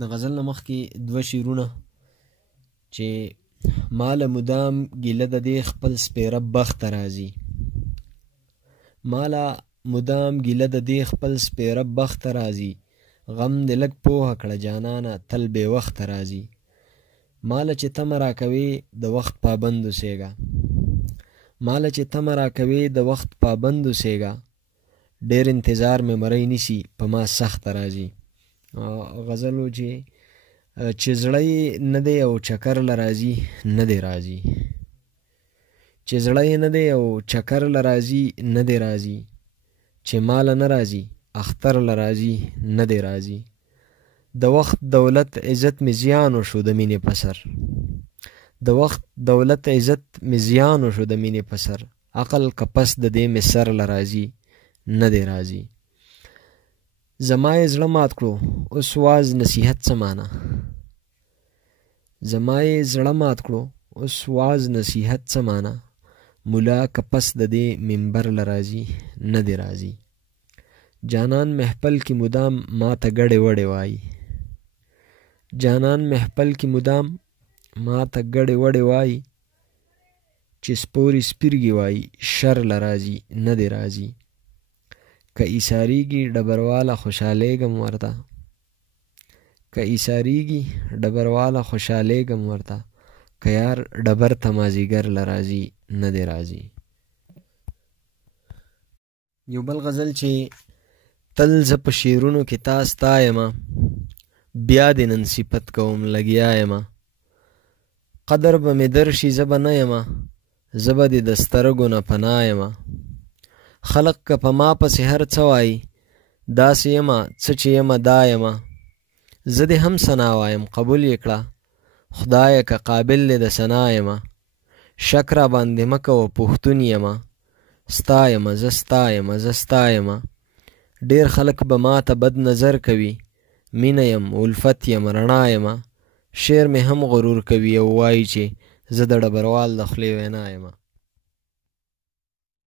د غزل نه مخکې دوه شعرونه چې ماله مدام ګیله د دې خپل سپیره بخت ته راځي، ماله مدام ګیله د دې خپل سپیره بخت ته راځي، غم دې لږ پوهه کړه جانانه تل بې وخته راځي. ماله چې تمه راکوې د وخت پابند اوسېږه، ماله چې تمه راکوې د وخت پابند اوسېږه، ډېر انتظار مې مری نیسي په ما سخته راځي. غزلو چې زړه یې نه دی او چکر له راځي نه دی راځي، چې زړه یې نه دی او چکر له راځي نه دی راځي، چې ماله نه راځي اختر له راځي نه دی راځي. د وخت دولت عزت مې زیان وشو د مینې په سر، د وخت دولت عزت مې زیان وشو د مینې په سر، عقل که پس د دې مې سر له راځي نه دی راځي. زما یې زړه مات کړو اوس واز نصیحت څه مانه، زما یې زړه مات کړو اوس واز نصیحت څه مانه، ملا که پس د دې منبر له راځي نه دی راځي. جانان محفل کې مدام ما ته ګډې وډې وایي، جانان محفل کې مدام ما ته ګډې وډې وایي، چې سپورې سپرګې وایي شر له راځي نه دی راځي. که ایساریږي ډبرواله خوشحالیږم ورته، که ایساریږي ډبرواله خوشحالیږم ورته، که یار ډبر ته مازدیګر له راځي نه دی راځي. یو بل غزل چې تل زه په شعرونو کې تا ستایمه، بیا دې نن صفت کوم لګیا یمه، قدر به مې درشي زه به نه یمه، زه به دې د سترګو نه پناه یمه. خلق که په ما پسې هر څه وایي داسې یمه څه چې یمه دا یمه، زه دې هم ثنا وایم قبول یې کړه خدایه که قابل دې د ثنا یمه. شک را باندې مه کوه پښتون یمه، ستا یمه زه ستا یمه زه ستا یمه. ډېر خلک به ما ته بد نظر کوي، مینه یم الفت یم رڼا یمه. شعر مې هم غرور کوي او وایي چې زه د ډبروال د خولې وینا یمه.